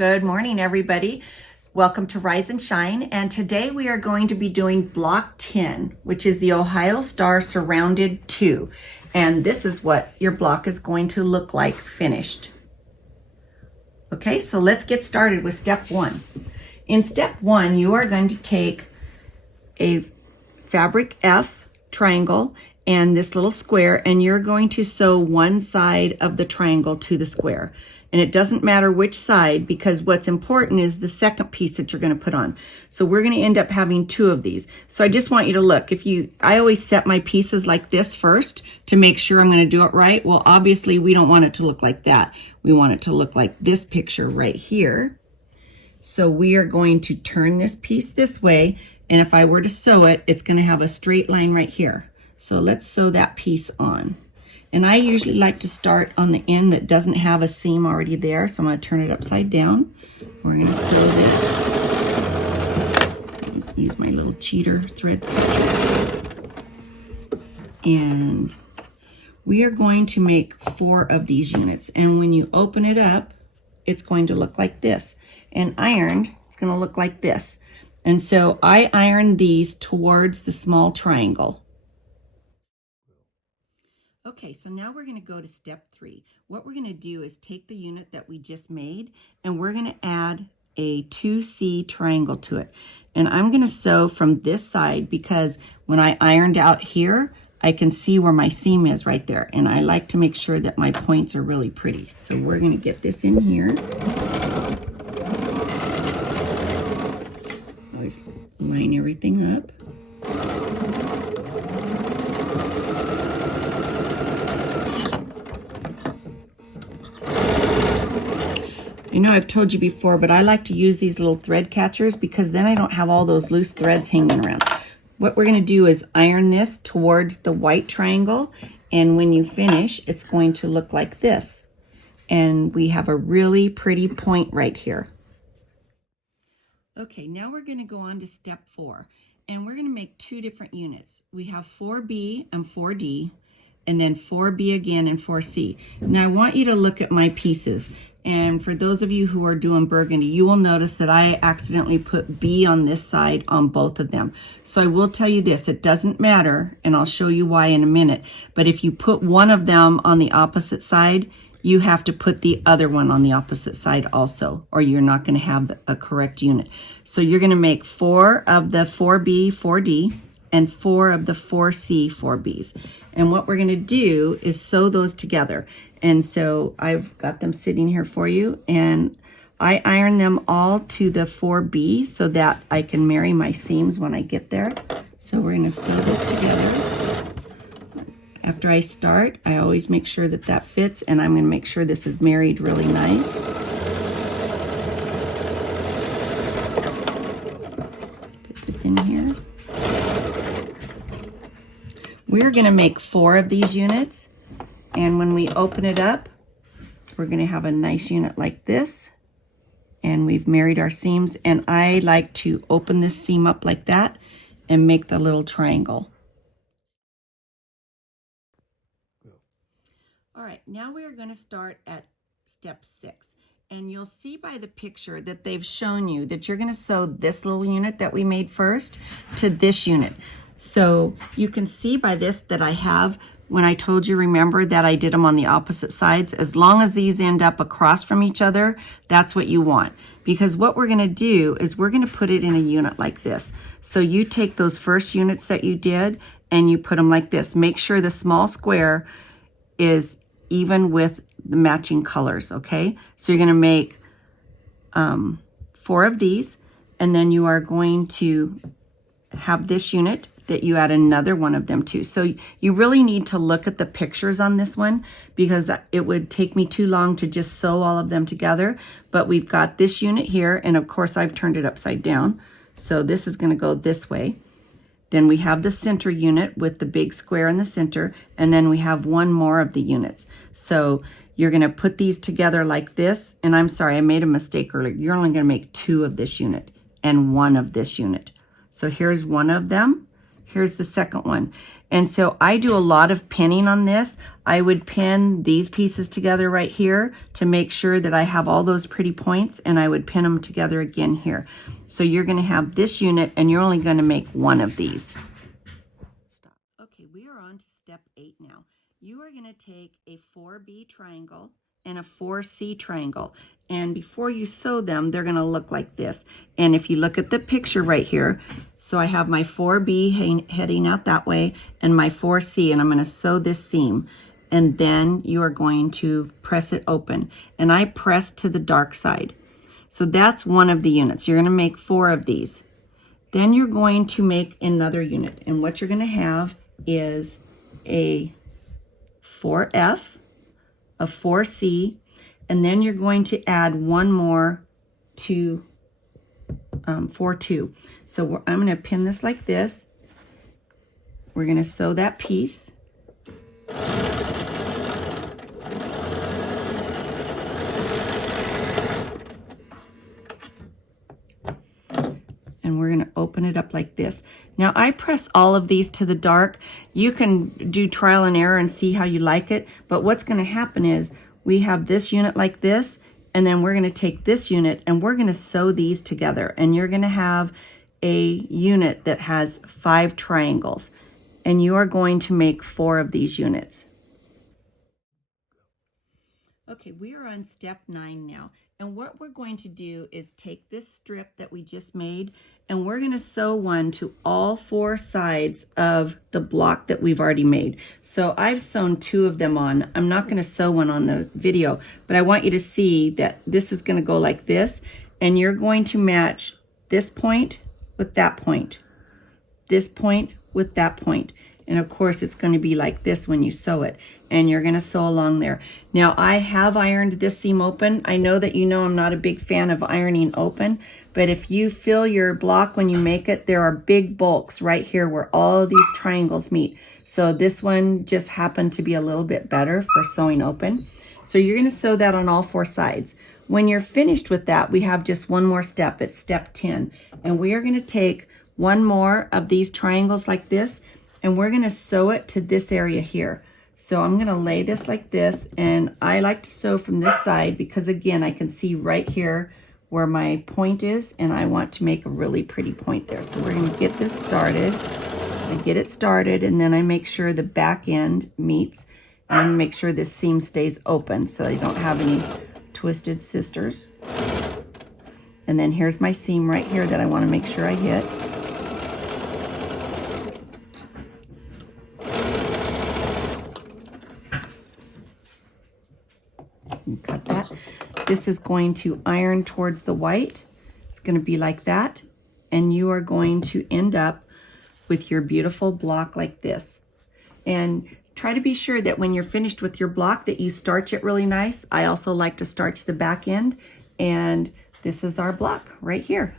Good morning, everybody. Welcome to Rise and Shine. And today we are going to be doing block 10, which is the Ohio Star Surrounded 2. And this is what your block is going to look like finished. Okay, so let's get started with step 1. In step 1, you are going to take a fabric F triangle and this little square, and you're going to sew one side of the triangle to the square. And it doesn't matter which side, because what's important is the second piece that you're going to put on. So we're going to end up having 2 of these. So I just want you to look. I always set my pieces like this first to make sure I'm going to do it right. Well, obviously we don't want it to look like that. We want it to look like this picture right here. So we are going to turn this piece this way. And if I were to sew it, it's going to have a straight line right here. So let's sew that piece on. And I usually like to start on the end that doesn't have a seam already there. So I'm going to turn it upside down. We're going to sew this. Use my little cheater thread. And we are going to make 4 of these units. And when you open it up, it's going to look like this. And ironed, it's going to look like this. And so I ironed these towards the small triangle. Okay, so now we're going to go to step 3. What we're going to do is take the unit that we just made, and we're going to add a 2C triangle to it. And I'm going to sew from this side, because when I ironed out here, I can see where my seam is right there. And I like to make sure that my points are really pretty. So we're going to get this in here. Always line everything up. I know I've told you before, but I like to use these little thread catchers because then I don't have all those loose threads hanging around. What we're going to do is iron this towards the white triangle, and when you finish, it's going to look like this. And we have a really pretty point right here. Okay, now we're going to go on to step 4, and we're going to make 2 different units. We have 4B and 4D, and then 4B again and 4C. Now I want you to look at my pieces. And for those of you who are doing burgundy, you will notice that I accidentally put B on this side on both of them. So I will tell you this, it doesn't matter, and I'll show you why in a minute. But if you put one of them on the opposite side, you have to put the other one on the opposite side also, or you're not going to have a correct unit. So you're going to make 4 of the 4B, 4D, and 4 of the 4C, 4Bs. And what we're going to do is sew those together. And so I've got them sitting here for you, and I iron them all to the 4B so that I can marry my seams when I get there. So we're going to sew this together. After I start, I always make sure that that fits, and I'm going to make sure this is married really nice. Put this in here. We're going to make 4 of these units. And when we open it up, we're going to have a nice unit like this. And we've married our seams. And I like to open this seam up like that and make the little triangle. All right, now we are going to start at step 6. And you'll see by the picture that they've shown you that you're going to sew this little unit that we made first to this unit. So you can see by this that I have, when I told you, remember that I did them on the opposite sides, as long as these end up across from each other, that's what you want. Because what we're going to do is we're going to put it in a unit like this. So you take those first units that you did and you put them like this. Make sure the small square is even with the matching colors, okay? So you're going to make 4 of these, and then you are going to have this unit that you add another one of them to. So you really need to look at the pictures on this one, because it would take me too long to just sew all of them together. But we've got this unit here, and of course I've turned it upside down. So this is going to go this way. Then we have the center unit with the big square in the center, and then we have 1 more of the units. So you're going to put these together like this. And I'm sorry, I made a mistake earlier. You're only going to make 2 of this unit and 1 of this unit. So here's 1 of them. Here's the second one. And so I do a lot of pinning on this. I would pin these pieces together right here to make sure that I have all those pretty points, and I would pin them together again here. So you're going to have this unit, and you're only going to make one of these. Stop. Okay, we are on to step 8 now. You are going to take a 4B triangle and a 4C triangle, and before you sew them, they're going to look like this. And if you look at the picture right here, so I have my 4B heading out that way and my 4C, and I'm going to sew this seam, and then you are going to press it open, and I press to the dark side. So that's one of the units. You're going to make 4 of these. Then you're going to make another unit, and what you're going to have is a 4F, a 4C, and then you're going to add one more to 4-2. So I'm going to pin this like this. We're going to sew that piece. And we're going to open it up like this. Now I press all of these to the dark. You can do trial and error and see how you like it, but what's going to happen is we have this unit like this, and then we're going to take this unit and we're going to sew these together, and you're going to have a unit that has 5 triangles, and you are going to make 4 of these units. Okay, we are on step 9 now, and what we're going to do is take this strip that we just made, and we're going to sew one to all 4 sides of the block that we've already made. So I've sewn 2 of them on. I'm not going to sew one on the video, but I want you to see that this is going to go like this, and you're going to match this point with that point, this point with that point. And of course, it's going to be like this when you sew it, and you're going to sew along there. Now, I have ironed this seam open. I know that you know I'm not a big fan of ironing open, but if you fill your block when you make it, there are big bulks right here where all these triangles meet. So this one just happened to be a little bit better for sewing open. So you're going to sew that on all 4 sides. When you're finished with that, we have just one more step. It's step 10. And we are going to take one more of these triangles like this, and we're going to sew it to this area here. So I'm going to lay this like this, and I like to sew from this side because, again, I can see right here where my point is, and I want to make a really pretty point there. So we're going to get this started. I get it started, and then I make sure the back end meets, and make sure this seam stays open so I don't have any twisted sisters. And then here's my seam right here that I want to make sure I hit. Cut that. This is going to iron towards the white. It's going to be like that, and you are going to end up with your beautiful block like this. And try to be sure that when you're finished with your block that you starch it really nice. I also like to starch the back end, and this is our block right here.